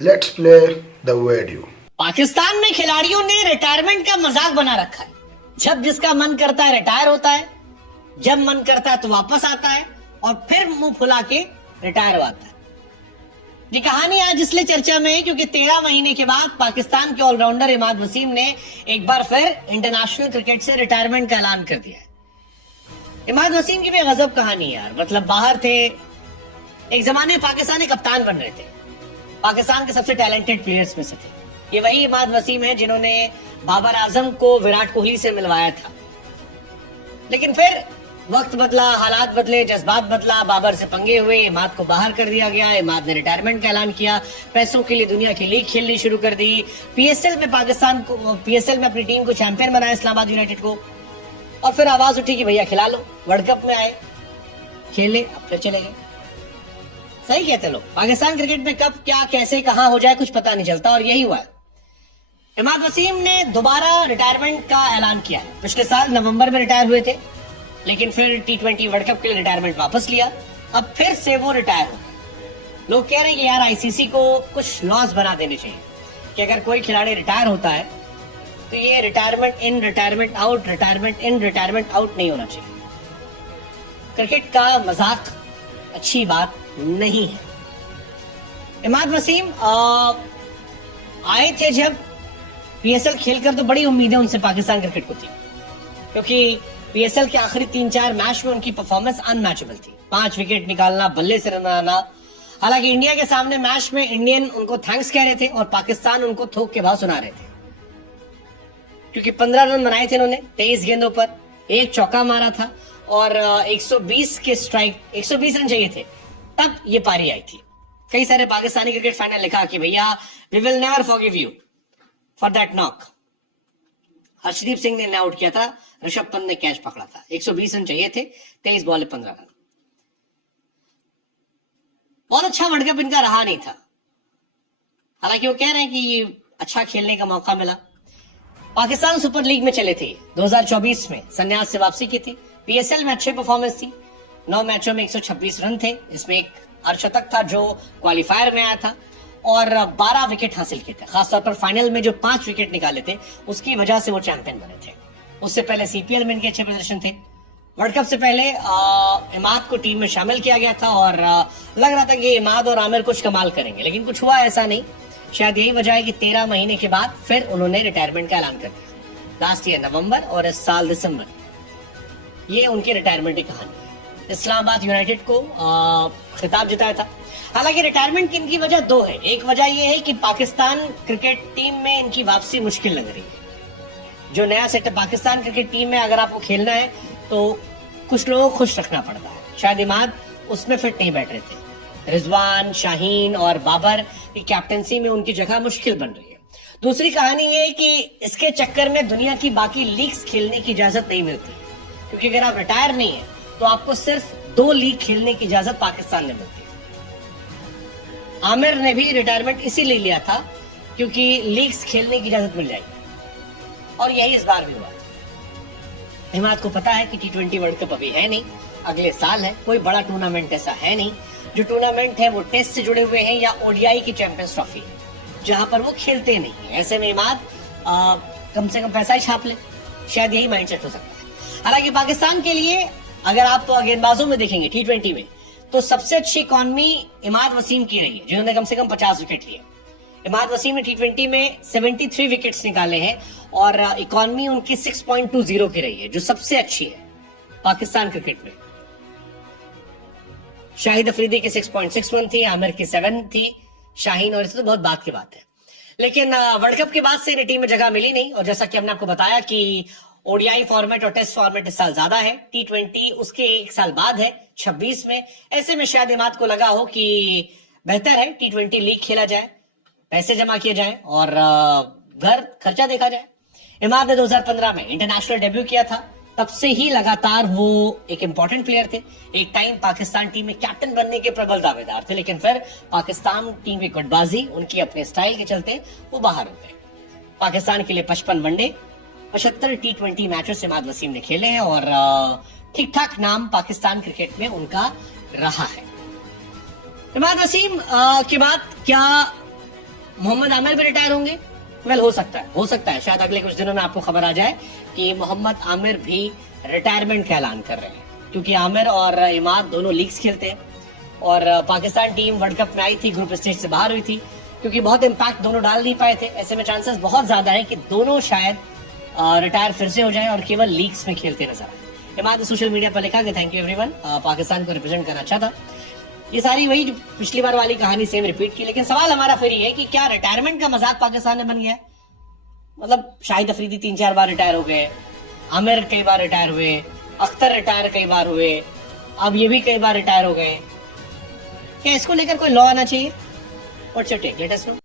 Let's play the video. Pakistan में खिलाड़ियों ने रिटायरमेंट का मजाक बना रखा है। जब जिसका मन करता है रिटायर होता है, जब मन करता है तो वापस आता है और फिर मुंह फुला के रिटायर होता है। ये कहानी आज इसलिए चर्चा में है क्योंकि 13 महीने के बाद पाकिस्तान के ऑलराउंडर इमाद वसीम ने एक बार फिर इंटरनेशनल क्रिकेट से रिटायरमेंट का ऐलान कर दिया है। इमाद वसीम की भी गजब कहानी है यार। मतलब बाहर थे, एक जमाने पाकिस्तानी कप्तान बन रहे थे, पाकिस्तान के सबसे टैलेंटेड प्लेयर्स में से थे। ये वही इमाद वसीम है जिन्होंने बाबर आजम को विराट कोहली से मिलवाया था। लेकिन फिर वक्त बदला, हालात बदले, जज्बात बदला, बाबर से पंगे हुए, इमाद को बाहर कर दिया गया। इमाद ने रिटायरमेंट का ऐलान किया, पैसों के लिए दुनिया की लीग खेलनी शुरू कर दी। पीएसएल में पीएसएल में अपनी टीम को चैंपियन बनाया, इस्लामाबाद यूनाइटेड को। और फिर आवाज उठी कि भैया खिला लो। वर्ल्ड कप में आए, खेले, अब फिर चले गए। सही कहते लोग, पाकिस्तान क्रिकेट में कब क्या कैसे कहां हो जाए कुछ पता नहीं चलता, और यही हुआ है। इमाद वसीम ने दोबारा रिटायरमेंट का ऐलान किया है। पिछले साल नवंबर में रिटायर हुए थे, लेकिन फिर T20 वर्ल्ड कप के लिए रिटायरमेंट वापस लिया। अब फिर से वो रिटायर हो गए। लोग कह रहे हैं कि यार आईसीसी को कुछ लॉज बना देने चाहिए कि अगर कोई खिलाड़ी रिटायर होता है तो ये रिटायरमेंट इन रिटायरमेंट आउट, रिटायरमेंट इन रिटायरमेंट आउट नहीं होना चाहिए। क्रिकेट का मजाक अच्छी बात नहीं है। इमाद वसीम आए थे जब पीएसएल खेलकर, तो बड़ी उम्मीदें उनसे पाकिस्तान क्रिकेट को थी, क्योंकि पीएसएल के आखिरी 3-4 मैच में उनकी परफॉर्मेंस अनमैचेबल थी। 5 विकेट निकालना, बल्ले से रन आना। हालांकि इंडिया के सामने मैच में इंडियन उनको थैंक्स कह रहे थे और पाकिस्तान उनको थोक के भाव सुना रहे थे, क्योंकि 15 रन बनाए थे उन्होंने 23 गेंदों पर, एक चौका मारा था और 120 के स्ट्राइक, 120 रन चाहिए थे, तब ये पारी आई थी। कई सारे पाकिस्तानी क्रिकेट फैन ने लिखा कि भैया we will never forgive you for that knock. Harshdeep Singh ने आउट किया था, ऋषभ पंत ने कैच पकड़ा था। 120 रन चाहिए थे, 23 बॉल में 15 रन। बहुत अच्छा वर्ल्ड कप इनका रहा नहीं था। हालांकि वो कह रहे हैं कि अच्छा खेलने का मौका मिला। पाकिस्तान सुपर लीग में चले थे 2024 में, संन्यास से वापसी की थी। पीएसएल में अच्छी परफॉर्मेंस थी, 9 मैचों में 126 रन थे। इसमें एक अर्धशतक था जो क्वालिफायर में आया था, और 12 विकेट हासिल किए थे। खासतौर पर फाइनल में जो 5 विकेट निकाले थे, उसकी वजह से वो चैंपियन बने थे। उससे पहले सीपीएल में इनके अच्छे प्रदर्शन थे। वर्ल्ड कप से पहले इमाद को टीम में शामिल किया गया था और लग रहा था कि इमाद और आमिर कुछ कमाल करेंगे, लेकिन कुछ हुआ ऐसा नहीं। शायद यही वजह है कि 13 महीने के बाद फिर उन्होंने रिटायरमेंट का ऐलान कर दिया। लास्ट ईयर नवंबर और इस साल दिसंबर, ये उनकी रिटायरमेंट की कहानी है। इस्लामाबाद यूनाइटेड को खिताब जिताया था। हालांकि रिटायरमेंट की इनकी वजह 2 है। एक वजह यह है कि पाकिस्तान क्रिकेट टीम में इनकी वापसी मुश्किल लग रही है। जो नया सेटअप पाकिस्तान क्रिकेट टीम में अगर आपको खेलना है तो कुछ लोगों को खुश रखना पड़ता है। शायद इमाद उसमें फिट नहीं बैठ रहे थे। रिजवान, शाहीन और बाबर की कैप्टनसी में उनकी जगह मुश्किल बन रही है। दूसरी कहानी ये है कि इसके चक्कर में दुनिया की बाकी लीग्स खेलने की इजाजत नहीं मिलती, क्योंकि अगर आप रिटायर नहीं है तो आपको सिर्फ 2 लीग खेलने की इजाजत पाकिस्तान ने मिलती है। आमिर ने भी रिटायरमेंट इसीलिए लिया था क्योंकि लीग्स खेलने की इजाजत मिल जाएगी, और यही इस बार भी हुआ। इमाद को पता है कि T20 वर्ल्ड कप अभी है नहीं, अगले साल है। कोई बड़ा टूर्नामेंट ऐसा है नहीं। जो टूर्नामेंट है वो टेस्ट से जुड़े हुए हैं या ओडीआई की चैंपियंस ट्रॉफी है, जहां पर वो खेलते नहीं है। ऐसे में इमाद कम से कम पैसा ही छाप ले, शायद यही माइंडसेट हो सकता है। हालांकि पाकिस्तान के लिए अगर आप गेंदबाजों में देखेंगे T20 में, तो सबसे अच्छी इकॉनमी इमाद वसीम की रही है, जिन्होंने कम से कम 50 विकेट लिए। इमाद वसीम ने T20 में 73 विकेट्स निकाले हैं और इकॉनमी उनकी 6.20 की रही है, जो सबसे अच्छी है पाकिस्तान क्रिकेट में। शाहिद अफरीदी की 6.61 थी, आमिर की 7 थी, शाहीन, और इसे तो बहुत बात की बात है। लेकिन वर्ल्ड कप के बाद से इन्हें टीम में जगह मिली नहीं, और जैसा कि हमने आपको बताया कि ओडीआई फॉर्मेट और टेस्ट फॉर्मेट इस साल ज्यादा है, T20 उसके 1 साल बाद है 26 में। ऐसे में शायद इमाद को लगा हो कि बेहतर है T20 लीग खेला जाए, पैसे जमा किए जाए और घर खर्चा देखा जाए। इमाद ने 2015 में इंटरनेशनल डेब्यू किया था। तब से ही लगातार वो एक इंपॉर्टेंट प्लेयर थे। एक टाइम पाकिस्तान टीम में कैप्टन बनने के प्रबल दावेदार थे, लेकिन फिर पाकिस्तान टीम की गुटबाजी, उनकी अपने स्टाइल के चलते वो बाहर हो गए। पाकिस्तान के लिए 55 one day, 75 T20 matches Imad Wasim ने खेले हैं और ठीक ठाक नाम पाकिस्तान क्रिकेट में उनका रहा है। इमाद वसीम के बाद क्या मोहम्मद आमिर भी रिटायर होंगे? वेल, हो सकता है शायद अगले कुछ दिनों में आपको खबर आ जाए कि मोहम्मद आमिर भी रिटायरमेंट का ऐलान कर रहे हैं, क्योंकि आमिर और इमाद दोनों लीग्स खेलते हैं और पाकिस्तान टीम वर्ल्ड कप में आई थी, ग्रुप स्टेज से बाहर हुई थी, क्योंकि बहुत इम्पैक्ट दोनों डाल नहीं पाए थे। ऐसे में चांसेस बहुत ज्यादा है कि दोनों शायद रिटायर फिर से हो जाएं और केवल लीग्स में खेलते नजर आए। इमाद ने सोशल मीडिया पर लिखा कि थैंक यू एवरीवन, पाकिस्तान को रिप्रेजेंट करना अच्छा था। ये सारी वही जो पिछली बार वाली कहानी सेम रिपीट की, लेकिन सवाल हमारा फिर ये है कि क्या रिटायरमेंट का मजाक पाकिस्तान में बन गया है? मतलब शाहिद अफरीदी 3-4 बार रिटायर हो गए, आमिर कई बार रिटायर हुए, अख्तर रिटायर कई बार हुए, अब ये भी कई बार रिटायर हो गए। क्या इसको लेकर कोई लॉ आना चाहिए? What's your take? Let us no.